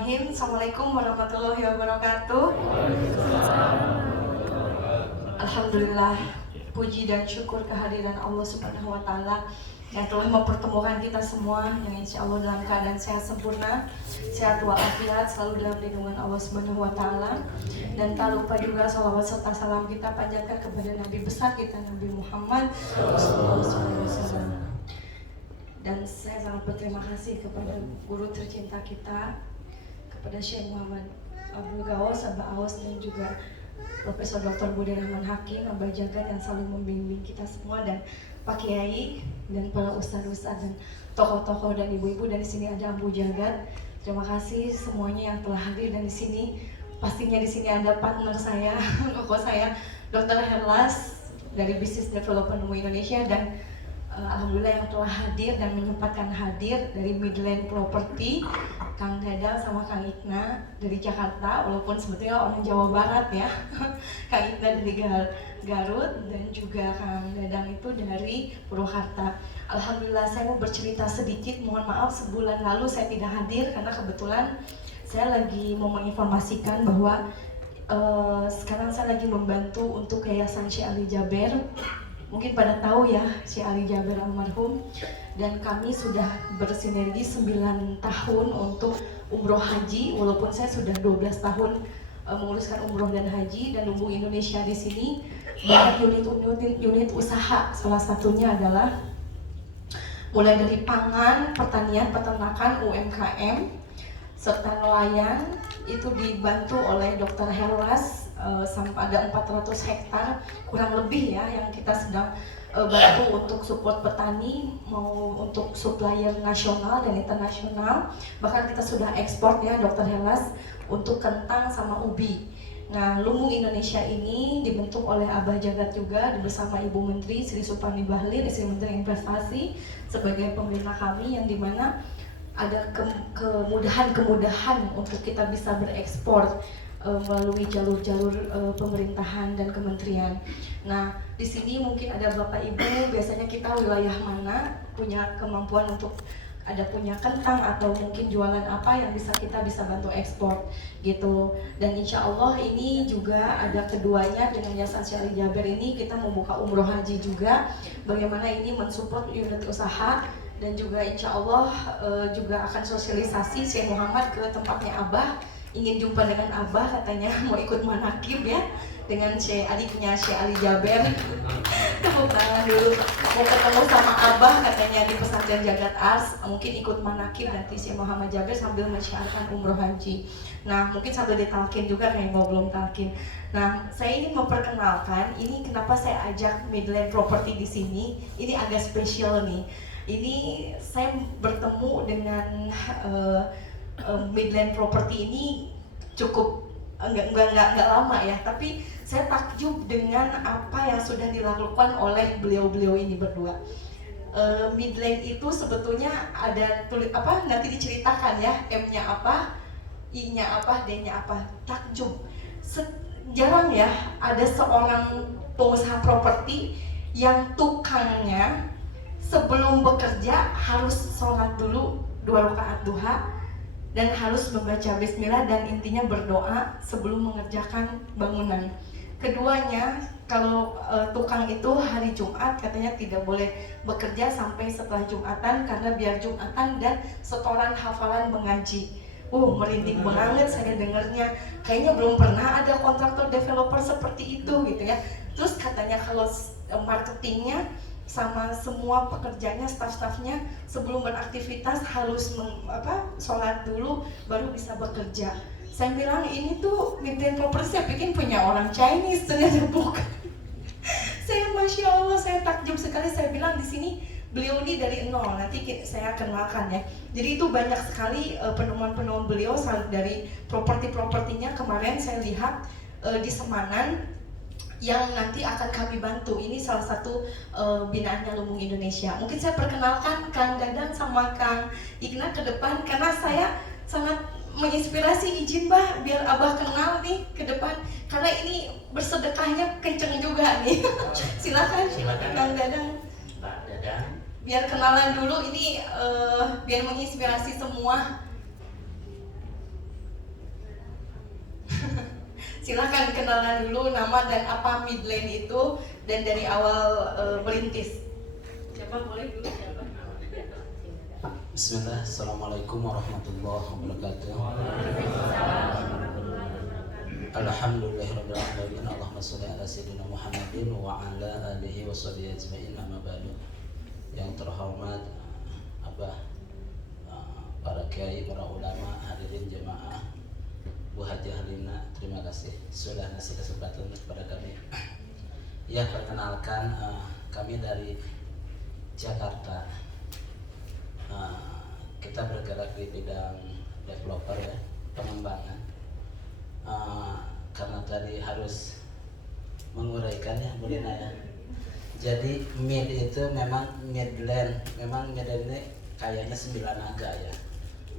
Bismillahirrahmanirrahim. Assalamualaikum warahmatullahi wabarakatuh. Alhamdulillah, puji dan syukur kehadiran Allah Subhanahu wa Ta'ala yang telah mempertemukan kita semua, yang insya Allah dalam keadaan sehat sempurna, sehat walafiat, selalu dalam lindungan Allah Subhanahu wa Ta'ala. Dan tak lupa juga salawat serta salam kita panjatkan kepada Nabi besar kita, Nabi Muhammad SAW. Dan saya sangat berterima kasih kepada guru tercinta kita, kepada Syekh Muhammad Abdul Gawas, Abah Awas, dan juga Profesor Dr. Budi Rahman Hakim, Abah Jagat yang selalu membimbing kita semua, dan Pak Kiai dan para ustadz-ustadz dan tokoh-tokoh dan ibu-ibu. Dan di sini ada Abu Jagat. Terima kasih semuanya yang telah hadir, dan di sini pastinya di sini ada partner saya, tokoh saya, Dr. Herlas dari Business Development Indonesia, dan alhamdulillah yang telah hadir dan menyempatkan hadir dari Midland Property, Kang Dadang sama Kang Ikna dari Jakarta, walaupun sebetulnya orang Jawa Barat ya. Kang Ikna dari Garut dan juga Kang Dadang itu dari Purwakarta. Alhamdulillah, saya mau bercerita sedikit. Mohon maaf sebulan lalu saya tidak hadir karena kebetulan saya lagi mau menginformasikan bahwa sekarang saya lagi membantu untuk Yayasan Syekh Ali Jaber. Mungkin pada tahu ya, Syekh Ali Jaber almarhum, dan kami sudah bersinergi 9 tahun untuk umroh haji, walaupun saya sudah 12 tahun menguruskan umroh dan haji. Dan Lumbung Indonesia di sini banyak unit usaha, salah satunya adalah mulai dari pangan, pertanian, peternakan, UMKM, serta nelayan. Itu dibantu oleh Dr. Herlas, sampai ada 400 hektar kurang lebih ya yang kita sedang bantu untuk support petani, mau untuk supplier nasional dan internasional. Bahkan kita sudah ekspor ya Dr. Herlas untuk kentang sama ubi. Nah, Lumbung Indonesia ini dibentuk oleh Abah Jagat juga bersama Ibu Menteri Sri Supani Bahlil, Istri Menteri Investasi, sebagai pemerintah kami, yang dimana ada kemudahan untuk kita bisa berekspor melalui jalur-jalur pemerintahan dan kementerian. Nah, di sini mungkin ada Bapak Ibu, biasanya kita wilayah mana punya kemampuan untuk punya kentang atau mungkin jualan apa yang kita bisa bantu ekspor gitu. Dan insya Allah ini juga ada keduanya dengan Yayasan Syekh Ali Jaber ini, kita membuka umroh haji juga. Bagaimana ini mensupport unit usaha, dan juga insya Allah juga akan sosialisasi Syekh Muhammad ke tempatnya Abah, ingin jumpa dengan Abah, katanya mau ikut manakib ya dengan Syekh Ali, punya Syekh Ali Jaber. Tepuk tangan dulu, mau ketemu sama Abah katanya di pesantren Jagat Ars, mungkin ikut manakib nanti Syekh Muhammad Jaber sambil mensyiarkan umroh haji. Nah, mungkin sambil ditalkin juga kayak belum talkin. Nah, saya ingin memperkenalkan ini kenapa saya ajak Midland Property di sini. Ini agak spesial nih. Ini saya bertemu dengan Midland Property ini cukup enggak lama ya, tapi saya takjub dengan apa yang sudah dilakukan oleh beliau-beliau ini berdua. Midland itu sebetulnya ada nanti diceritakan ya, M-nya apa, I-nya apa, D-nya apa. Takjub, jarang ya ada seorang pengusaha properti yang tukangnya sebelum bekerja harus sholat dulu 2 rakaat duha, dan harus membaca bismillah, dan intinya berdoa sebelum mengerjakan bangunan. Keduanya, kalau tukang itu hari Jumat katanya tidak boleh bekerja sampai setelah Jumatan, karena biar Jumatan dan setoran hafalan mengaji. Merinding banget saya dengarnya. Kayaknya belum pernah ada kontraktor developer seperti itu gitu ya. Terus katanya kalau marketingnya sama semua pekerjanya, staf-stafnya sebelum beraktivitas harus sholat dulu baru bisa bekerja. Saya bilang ini tuh Midland Property, saya pikir punya orang Chinese, ternyata bukan. Saya Masya Allah, saya takjub sekali. Saya bilang di sini beliau ini dari nol, nanti saya kenalkan ya. Jadi itu banyak sekali penemuan-penemuan beliau dari properti-propertinya. Kemarin saya lihat di Semanan yang nanti akan kami bantu. Ini salah satu binaannya Lumbung Indonesia. Mungkin saya perkenalkan Kang Dadang sama Kang Ikna ke depan, karena saya sangat menginspirasi. Izin Mbah, biar Abah kenal nih ke depan, karena ini bersedekahnya kenceng juga nih. Silakan Kang Dadang. Mbak Dadang. Biar kenalan dulu ini, biar menginspirasi semua. Silahkan kenalan dulu nama dan apa Midland itu dan dari awal merintis. Siapa boleh dulu siapa? Bismillah, Assalamualaikum warahmatullahi wabarakatuh. Alhamdulillahirabbil alamin. Allahumma shalli ala sayyidina Muhammadin wa ala alihi washabihi ajmain. Amma ba'du. Yang terhormat Abah, para kiai, para ulama, hadirin jemaah, Bu Haji Halina, terima kasih sudah ngasih kesempatan kepada kami. Ya, perkenalkan, kami dari Jakarta. Kita bergerak di bidang developer ya, pengembangan. Karena tadi harus menguraikan ya, Bu Lina ya. Jadi mid itu memang Midland, memang Midland ini kayaknya 9 naga ya.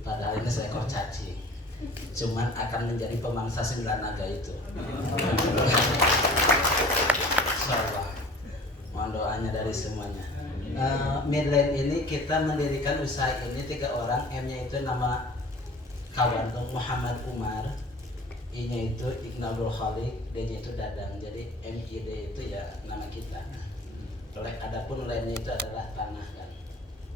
Padahal ini seekor cacing. Cuman akan menjadi pemangsa 9 naga itu. Insyaallah. Mohon doanya dari semuanya. Midland ini kita mendirikan usaha ini 3 orang. M-nya itu nama kawan Muhammad Umar, I-nya itu Iqnabul Khaliq, D-nya itu Dadang. Jadi MID itu ya nama kita. Adapun lainnya itu adalah tanah kan,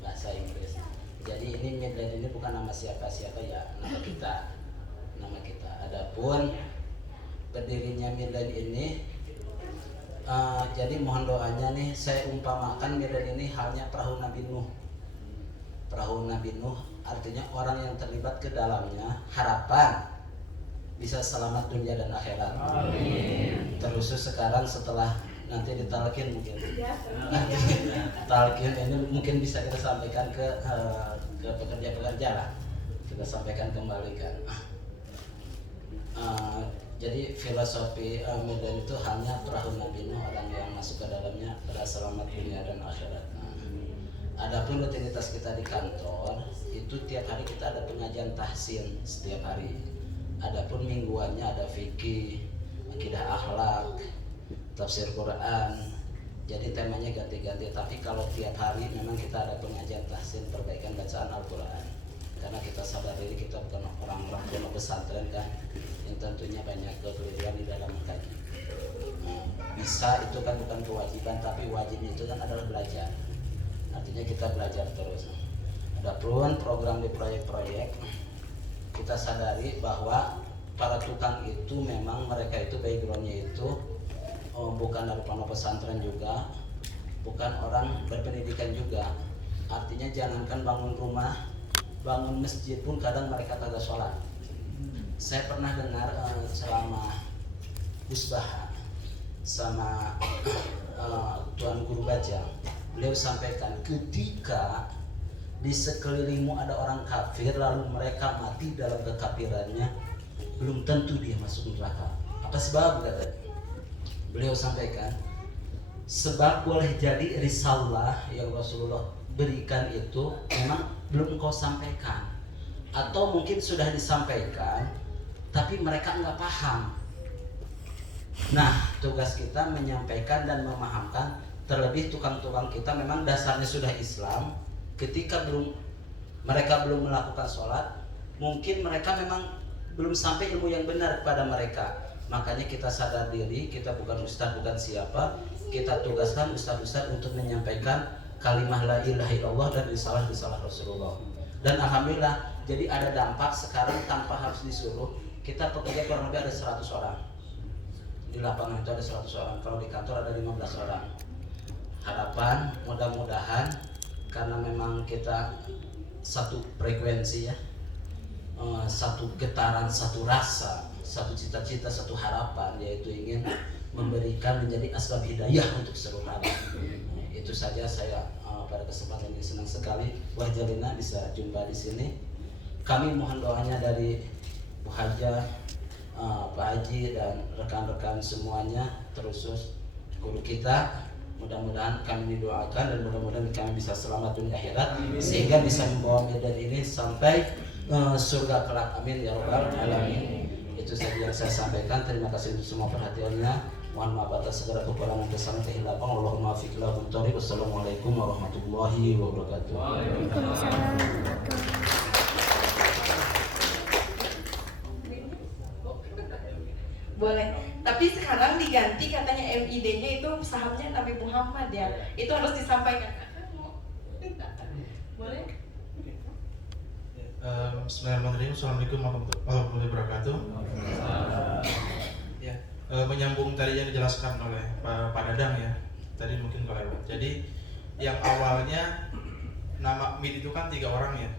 bahasa Inggris. Jadi ini Midland ini bukan nama siapa-siapa ya, nama kita. Nama kita. Adapun berdirinya Midland ini jadi mohon doanya nih, saya umpamakan Midland ini halnya perahu Nabi Nuh. Perahu Nabi Nuh artinya orang yang terlibat ke dalamnya harapan bisa selamat dunia dan akhirat. Amin. Terus sekarang setelah nanti ditalkin mungkin. Talkin ini mungkin bisa kita sampaikan ke pekerja-pekerja lah. Kita sampaikan kembali kan. Jadi filosofi Midland itu hanya perahu Nabi Nuh, orang yang masuk ke dalamnya pada selamat dunia dan akhirat. Adapun rutinitas kita di kantor itu tiap hari kita ada pengajian tahsin setiap hari. Adapun mingguannya ada fikih, akidah akhlak, tafsir Quran. Jadi temanya ganti-ganti. Tapi kalau tiap hari memang kita ada pengajian tahsin, perbaikan bacaan Al-Quran. Karena kita sadar diri kita bukan orang-orang pondok pesantren kan, yang tentunya banyak kekeliruan di dalam mengkaji. Bisa itu kan bukan kewajiban, tapi wajibnya itu kan adalah belajar. Artinya kita belajar terus. Adapun program di proyek-proyek, kita sadari bahwa para tukang itu memang mereka itu backgroundnya itu bukan dari pondok pesantren juga, bukan orang berpendidikan juga. Artinya jangankan bangun rumah, bangun masjid pun kadang mereka kagak sholat. Saya pernah dengar ceramah Gus Baha sama Tuan Guru Bajang. Beliau sampaikan, ketika di sekelilingmu ada orang kafir lalu mereka mati dalam kekafirannya, belum tentu dia masuk neraka. Apa sebab? Kata beliau sampaikan, sebab boleh jadi risalah yang Rasulullah berikan itu memang belum engkau sampaikan, atau mungkin sudah disampaikan tapi mereka enggak paham. Nah, tugas kita menyampaikan dan memahamkan. Terlebih tukang-tukang kita memang dasarnya sudah Islam. Ketika mereka belum melakukan sholat, mungkin mereka memang belum sampai ilmu yang benar kepada mereka. Makanya kita sadar diri, kita bukan ustaz, bukan siapa. Kita tugaskan ustaz-ustaz untuk menyampaikan kalimah la ilaha illallah dan risalah Rasulullah. Dan alhamdulillah, jadi ada dampak sekarang tanpa harus disuruh. Kita pekerja kurang lebih ada 100 orang. Di lapangan itu ada 100 orang, kalau di kantor ada 15 orang. Harapan mudah-mudahan karena memang kita satu frekuensi ya, satu getaran, satu rasa, satu cita-cita, satu harapan, yaitu ingin memberikan menjadi asbab hidayah untuk seluruh alam. Itu saja saya pada kesempatan ini senang sekali Wah Jalina bisa jumpa di sini. Kami mohon doanya dari Bu Haja, Pak Haji dan rekan-rekan semuanya, terus guru kita. Mudah-mudahan kami didoakan dan mudah-mudahan kami bisa selamat dunia akhirat sehingga bisa membawa Medan ini sampai surga kelak. Amin ya rabbal alamin. Itu saja yang saya sampaikan. Terima kasih untuk semua perhatiannya. Mohon maaf atas segala kekurangan, kesalahan, kehilapan. Allahumma fiq lahu thoriq. Wassalamualaikum warahmatullahi wabarakatuh. Boleh. Tapi sekarang diganti katanya MID-nya itu sahamnya Nabi Muhammad ya. Itu harus disampaikan. Boleh? Bismillahirrahmanirrahim. Assalamualaikum warahmatullahi wabarakatuh. Ya, menyambung tadi yang dijelaskan oleh Pak Dadang ya. Tadi mungkin kelewat. Jadi yang awalnya nama MID itu kan 3 orang ya.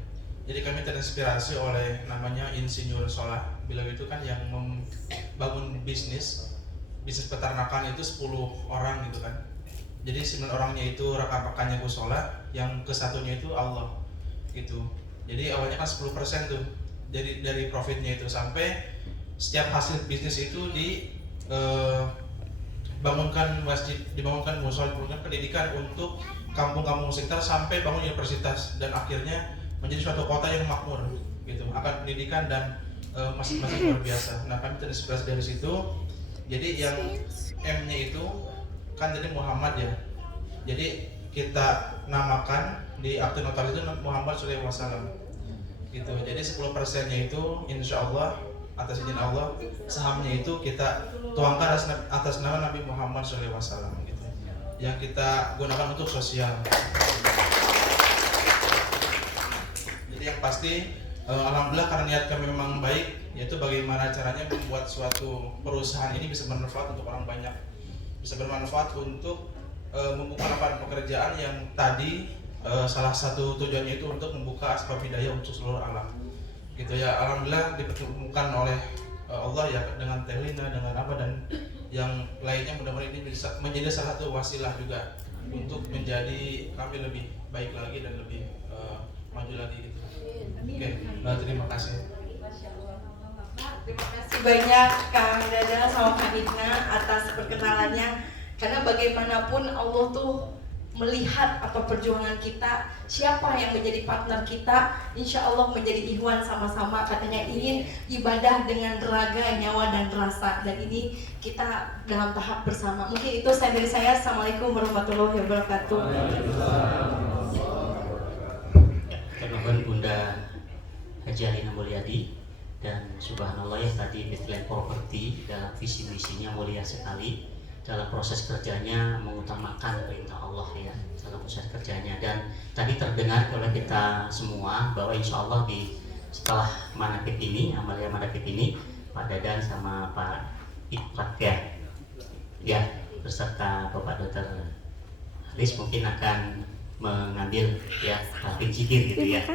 Jadi kami terinspirasi oleh namanya Insinyur Solah. Beliau itu kan yang membangun bisnis peternakan itu 10 orang gitu kan. Jadi 9 orangnya itu rekan-rekannya Gus Solah, yang kesatunya itu Allah gitu. Jadi awalnya kan 10% tuh. Jadi dari profitnya itu sampai setiap hasil bisnis itu dibangunkan masjid, dibangunkan musola, dibangunkan pendidikan untuk kampung-kampung sekitar sampai bangun universitas dan akhirnya menjadi suatu kota yang makmur gitu akan pendidikan dan masing-masing luar biasa. Nah kami terinspirasi dari situ. Jadi yang M-nya itu kan jadi Muhammad ya. Jadi kita namakan di akte notaris itu Muhammad SAW gitu. Jadi 10%-nya itu insya Allah atas izin Allah, sahamnya itu kita tuangkan atas nama Nabi Muhammad SAW gitu, yang kita gunakan untuk sosial. Jadi yang pasti alhamdulillah karena niat kami memang baik, yaitu bagaimana caranya membuat suatu perusahaan ini bisa bermanfaat untuk orang banyak, bisa bermanfaat untuk membuka lapangan pekerjaan yang tadi salah satu tujuannya itu untuk membuka asbab hidayah untuk seluruh alam gitu ya. Alhamdulillah dipertemukan oleh Allah ya dengan Tehlina, dengan apa dan yang lainnya. Mudah-mudahan ini bisa menjadi salah satu wasilah juga untuk menjadi kami lebih baik lagi dan lebih maju lagi gitu. Oke, terima kasih. Terima kasih banyak Kang Dada sama Kak Hidna atas perkenalannya. Karena bagaimanapun Allah tuh melihat apa perjuangan kita, siapa yang menjadi partner kita, insya Allah menjadi ikhwan sama-sama. Katanya ingin ibadah dengan raga, nyawa dan rasa, dan ini kita dalam tahap bersama. Mungkin itu dari saya. Assalamualaikum warahmatullahi wabarakatuh. Kami Bunda Haji Alina Mulyadi, dan subhanallah ya tadi Bethlehem Property dalam visi misinya mulia sekali. Dalam proses kerjanya mengutamakan perintah Allah ya dalam proses kerjanya, dan tadi terdengar oleh kita semua bahwa insya Allah setelah manakib ini, amalia manakib ini, Pak Dadan sama Pak Iqbal ya beserta Bapak Dr. Haris mungkin akan mengambil ya zikir gitu ya.